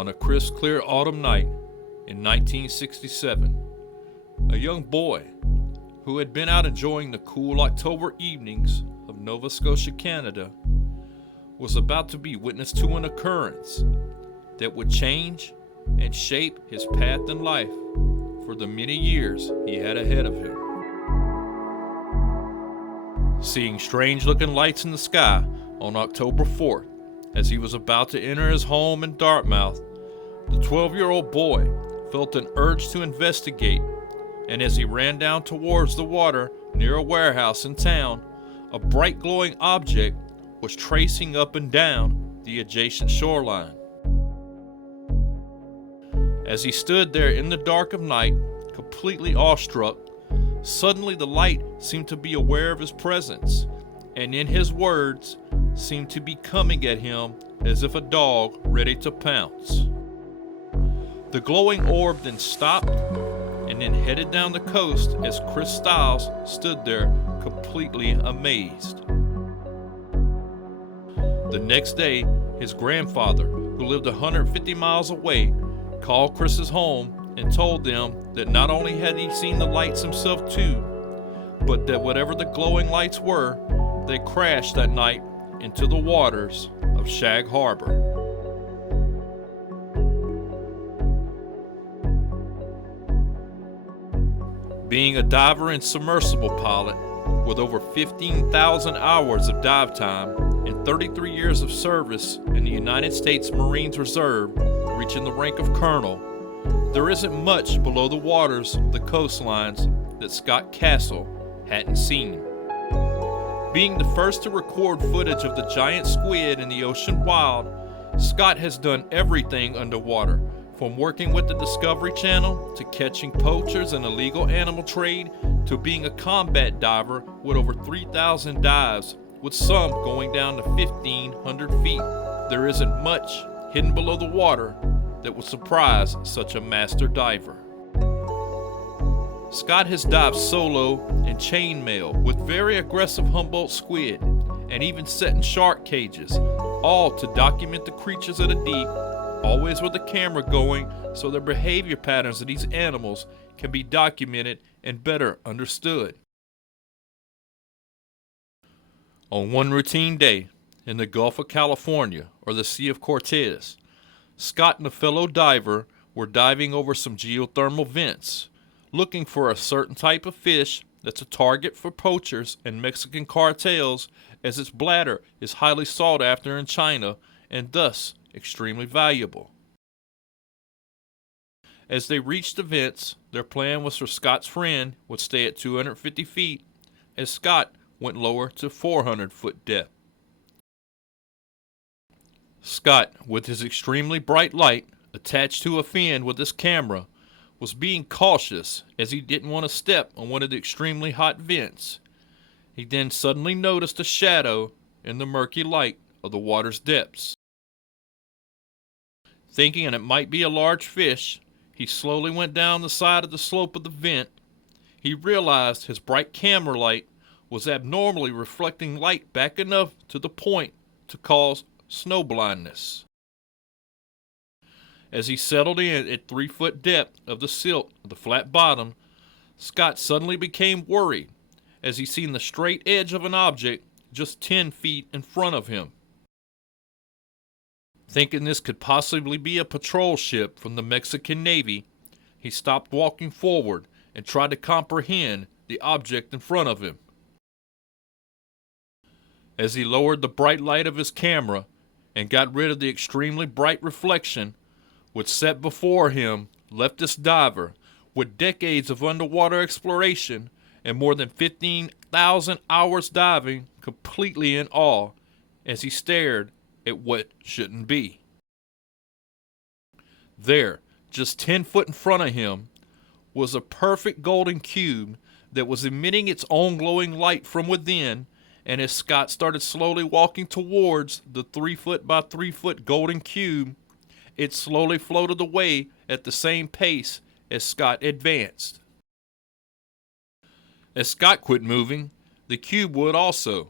On a crisp, clear autumn night in 1967, a young boy who had been out enjoying the cool October evenings of Nova Scotia, Canada, was about to be witness to an occurrence that would change and shape his path in life for the many years he had ahead of him. Seeing strange-looking lights in the sky on October 4th, as he was about to enter his home in Dartmouth, the 12-year-old boy felt an urge to investigate, and as he ran down towards the water near a warehouse in town, a bright glowing object was tracing up and down the adjacent shoreline. As he stood there in the dark of night, completely awestruck, suddenly the light seemed to be aware of his presence, and in his words, seemed to be coming at him as if a dog ready to pounce. The glowing orb then stopped and then headed down the coast as Chris Stiles stood there completely amazed. The next day, his grandfather, who lived 150 miles away, called Chris's home and told them that not only had he seen the lights himself too, but that whatever the glowing lights were, they crashed that night into the waters of Shag Harbor. Being a diver and submersible pilot with over 15,000 hours of dive time and 33 years of service in the United States Marines Reserve, reaching the rank of colonel, there isn't much below the waters of the coastlines that Scott Cassel hadn't seen. Being the first to record footage of the giant squid in the ocean wild, Scott has done everything underwater, from working with the Discovery Channel to catching poachers and illegal animal trade to being a combat diver with over 3,000 dives, with some going down to 1,500 feet. There isn't much hidden below the water that would surprise such a master diver. Scott has dived solo and chainmail with very aggressive Humboldt squid, and even set in shark cages, all to document the creatures of the deep, always with the camera going so the behavior patterns of these animals can be documented and better understood. On one routine day in the Gulf of California or the Sea of Cortez, Scott and a fellow diver were diving over some geothermal vents, looking for a certain type of fish that's a target for poachers and Mexican cartels, as its bladder is highly sought after in China and thus extremely valuable. As they reached the vents, their plan was for Scott's friend would stay at 250 feet, as Scott went lower to 400-foot depth. Scott, with his extremely bright light attached to a fin with his camera, was being cautious as he didn't want to step on one of the extremely hot vents. He then suddenly noticed a shadow in the murky light of the water's depths. Thinking it might be a large fish, he slowly went down the side of the slope of the vent. He realized his bright camera light was abnormally reflecting light back enough to the point to cause snow blindness. As he settled in at 3-foot depth of the silt of the flat bottom, Scott suddenly became worried as he seen the straight edge of an object just 10 feet in front of him. Thinking this could possibly be a patrol ship from the Mexican Navy, he stopped walking forward and tried to comprehend the object in front of him. As he lowered the bright light of his camera and got rid of the extremely bright reflection, which set before him left this diver with decades of underwater exploration and more than 15,000 hours diving completely in awe as he stared at what shouldn't be. There, just 10 foot in front of him, was a perfect golden cube that was emitting its own glowing light from within, and as Scott started slowly walking towards the 3-foot by 3-foot golden cube, it slowly floated away at the same pace as Scott advanced. As Scott quit moving, the cube would also,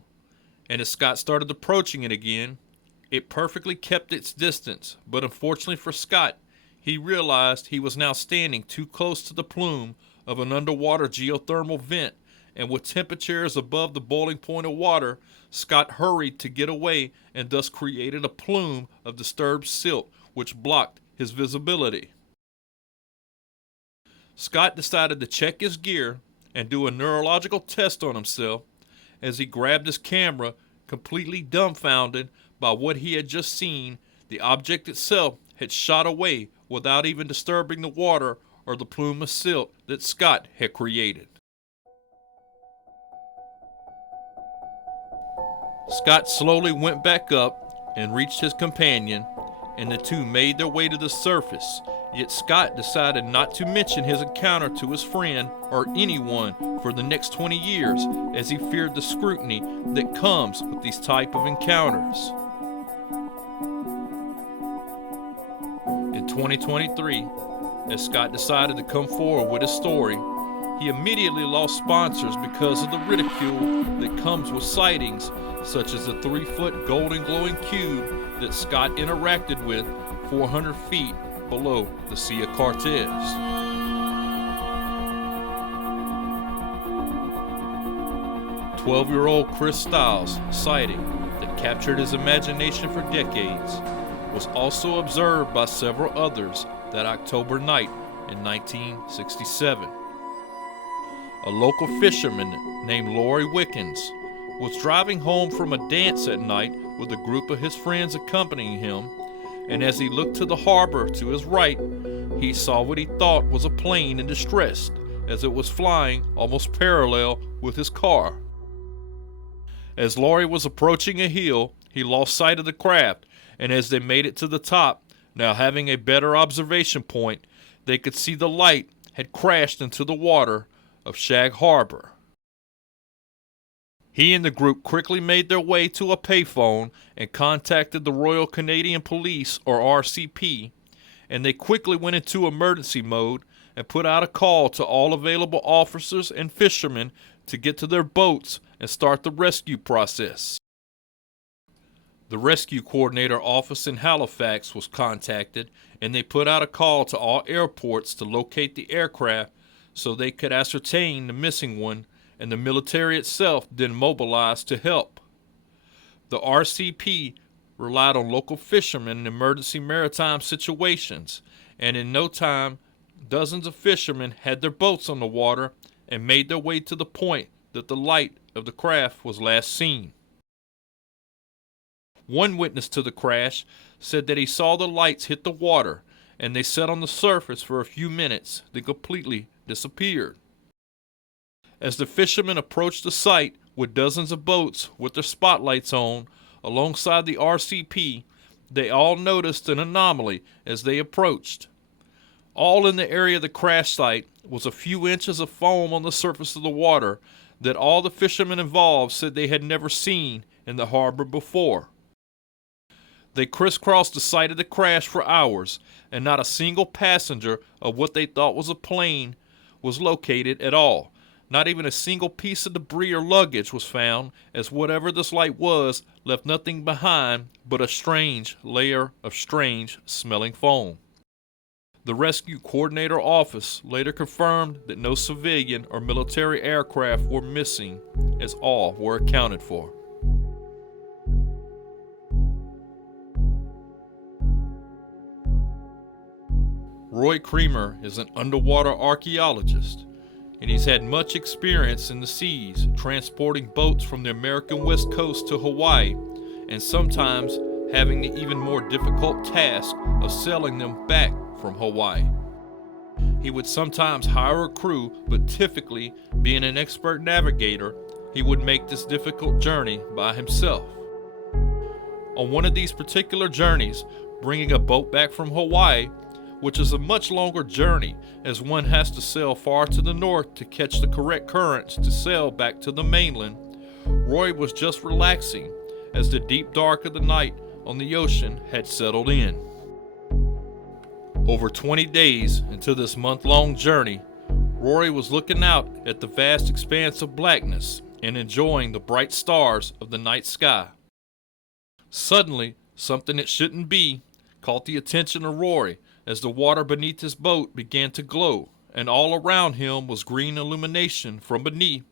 and as Scott started approaching it again, It perfectly kept its distance, but unfortunately for Scott, he realized he was now standing too close to the plume of an underwater geothermal vent, and with temperatures above the boiling point of water, Scott hurried to get away and thus created a plume of disturbed silt which blocked his visibility. Scott decided to check his gear and do a neurological test on himself as he grabbed his camera, completely dumbfounded by what he had just seen. The object itself had shot away without even disturbing the water or the plume of silt that Scott had created. Scott slowly went back up and reached his companion, and the two made their way to the surface, yet Scott decided not to mention his encounter to his friend or anyone for the next 20 years as he feared the scrutiny that comes with these type of encounters. In 2023, as Scott decided to come forward with his story, he immediately lost sponsors because of the ridicule that comes with sightings such as the 3-foot golden glowing cube that Scott interacted with 400 feet below the Sea of Cortez. 12-year-old Chris Stiles' sighting that captured his imagination for decades was also observed by several others that October night in 1967. A local fisherman named Rory was driving home from a dance at night with a group of his friends accompanying him, and as he looked to the harbor to his right, he saw what he thought was a plane in distress as it was flying almost parallel with his car. As Rory was approaching a hill, he lost sight of the craft, and as they made it to the top, now having a better observation point, they could see the light had crashed into the water of Shag Harbor. He and the group quickly made their way to a payphone and contacted the Royal Canadian Police, or RCP, and they quickly went into emergency mode and put out a call to all available officers and fishermen to get to their boats and start the rescue process. The rescue coordinator office in Halifax was contacted, and they put out a call to all airports to locate the aircraft so they could ascertain the missing one, and the military itself then mobilized to help. The RCP relied on local fishermen in emergency maritime situations, and in no time, dozens of fishermen had their boats on the water and made their way to the point that the light of the craft was last seen. One witness to the crash said that he saw the lights hit the water, and they sat on the surface for a few minutes, then completely disappeared. As the fishermen approached the site with dozens of boats with their spotlights on alongside the RCP, they all noticed an anomaly as they approached. All in the area of the crash site was a few inches of foam on the surface of the water that all the fishermen involved said they had never seen in the harbor before. They crisscrossed the site of the crash for hours, and not a single passenger of what they thought was a plane was located at all. Not even a single piece of debris or luggage was found, as whatever this light was left nothing behind but a strange layer of strange smelling foam. The rescue coordinator office later confirmed that no civilian or military aircraft were missing, as all were accounted for. Roy Creamer is an underwater archaeologist, and he's had much experience in the seas, transporting boats from the American West Coast to Hawaii, and sometimes having the even more difficult task of sailing them back from Hawaii. He would sometimes hire a crew, but typically, being an expert navigator, he would make this difficult journey by himself. On one of these particular journeys, bringing a boat back from Hawaii, which is a much longer journey as one has to sail far to the north to catch the correct currents to sail back to the mainland, Roy was just relaxing as the deep dark of the night on the ocean had settled in. Over 20 days into this month-long journey, Rory was looking out at the vast expanse of blackness and enjoying the bright stars of the night sky. Suddenly, Something that shouldn't be caught the attention of Rory as the water beneath his boat began to glow, and all around him was green illumination from beneath.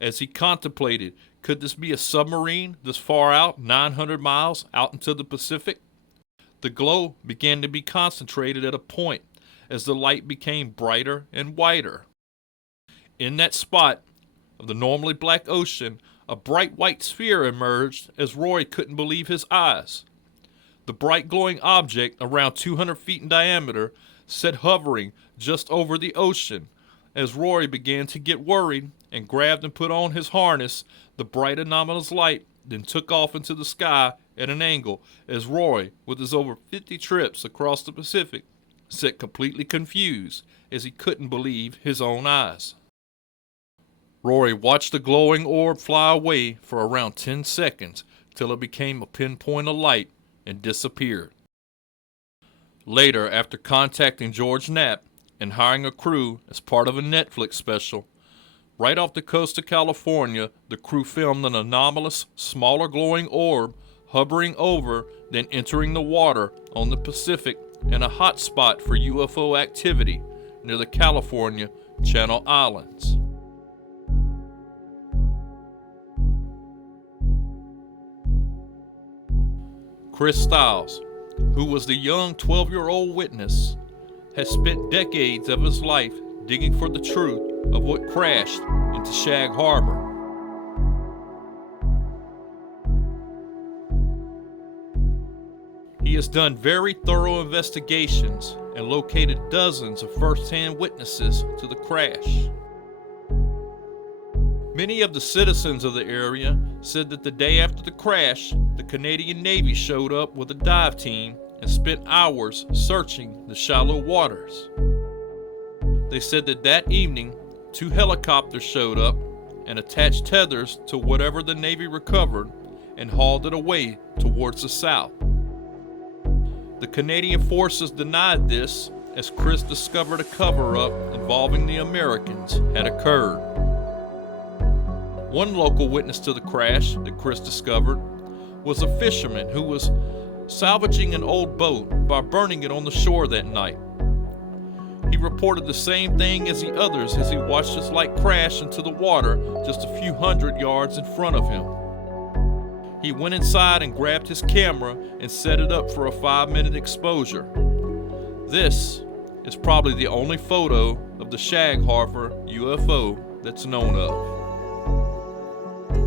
As he contemplated, could this be a submarine this far out, 900 miles out into the Pacific? The glow began to be concentrated at a point as the light became brighter and whiter. In that spot of the normally black ocean, a bright white sphere emerged as Rory couldn't believe his eyes. The bright glowing object, around 200 feet in diameter, sat hovering just over the ocean. As Rory began to get worried and grabbed and put on his harness, the bright anomalous light then took off into the sky at an angle as Rory, with his over 50 trips across the Pacific, sat completely confused as he couldn't believe his own eyes. Rory watched the glowing orb fly away for around 10 seconds till it became a pinpoint of light and disappeared. Later, after contacting George Knapp and hiring a crew as part of a Netflix special, right off the coast of California, the crew filmed an anomalous, smaller glowing orb hovering over, then entering the water on the Pacific and a hot spot for UFO activity near the California Channel Islands. Chris Stiles, who was the young 12-year-old witness, has spent decades of his life digging for the truth of what crashed into Shag Harbor. He has done very thorough investigations and located dozens of first-hand witnesses to the crash. Many of the citizens of the area said that the day after the crash, the Canadian Navy showed up with a dive team and spent hours searching the shallow waters. They said that that evening, 2 helicopters showed up and attached tethers to whatever the Navy recovered and hauled it away towards the south. The Canadian forces denied this as Chris discovered a cover-up involving the Americans had occurred. One local witness to the crash that Chris discovered was a fisherman who was salvaging an old boat by burning it on the shore that night. He reported the same thing as the others as he watched his light crash into the water just a few hundred yards in front of him. He went inside and grabbed his camera and set it up for a 5-minute exposure. This is probably the only photo of the Shag Harbor UFO that's known of.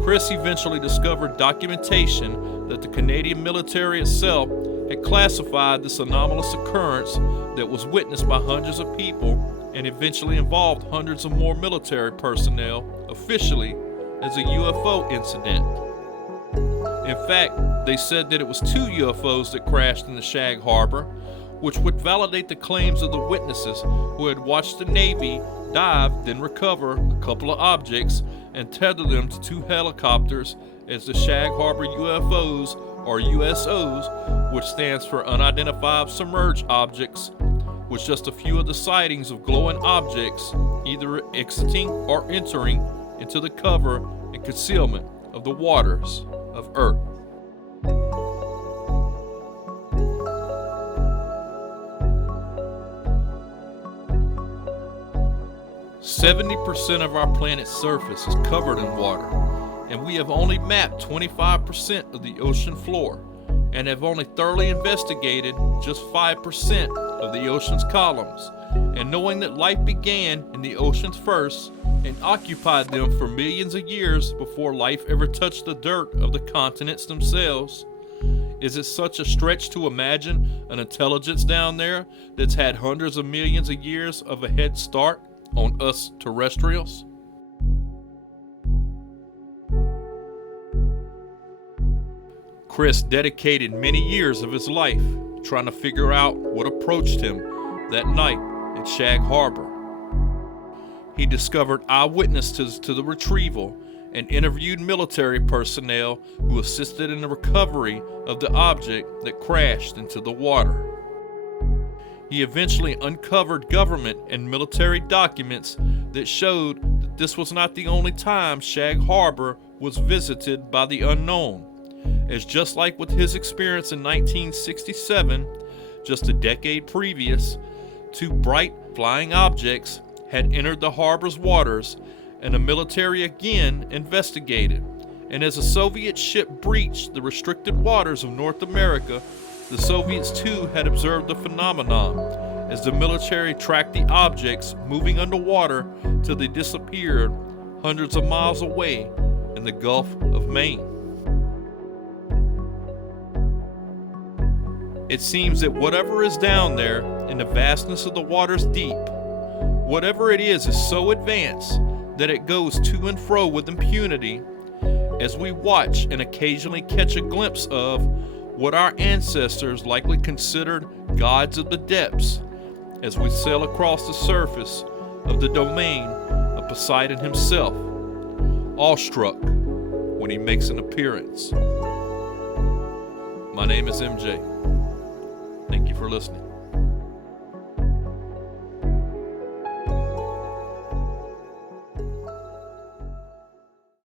Chris eventually discovered documentation that the Canadian military itself had classified this anomalous occurrence that was witnessed by hundreds of people and eventually involved hundreds of more military personnel officially as a UFO incident. In fact, they said that it was 2 UFOs that crashed in the Shag Harbor, which would validate the claims of the witnesses who had watched the Navy dive, then recover a couple of objects and tether them to 2 helicopters as the Shag Harbor UFOs, or U.S.Os, which stands for Unidentified Submerged Objects, was just a few of the sightings of glowing objects either exiting or entering into the cover and concealment of the waters of Earth. "70% of our planet's surface is covered in water, and we have only mapped 25% of the ocean floor, and have only thoroughly investigated just 5% of the ocean's columns. And knowing that life began in the oceans first and occupied them for millions of years before life ever touched the dirt of the continents themselves, is it such a stretch to imagine an intelligence down there that's had hundreds of millions of years of a head start on us terrestrials?" Chris dedicated many years of his life trying to figure out what approached him that night at Shag Harbor. He discovered eyewitnesses to the retrieval and interviewed military personnel who assisted in the recovery of the object that crashed into the water. He eventually uncovered government and military documents that showed that this was not the only time Shag Harbor was visited by the unknown, as just like with his experience in 1967, just a decade previous, two bright flying objects had entered the harbor's waters, and the military again investigated. And as a Soviet ship breached the restricted waters of North America, the Soviets too had observed the phenomenon, as the military tracked the objects moving underwater till they disappeared hundreds of miles away in the Gulf of Maine. It seems that whatever is down there in the vastness of the waters deep, whatever it is so advanced that it goes to and fro with impunity, as we watch and occasionally catch a glimpse of what our ancestors likely considered gods of the depths, as we sail across the surface of the domain of Poseidon himself, awestruck when he makes an appearance. My name is MJ. Thank you for listening.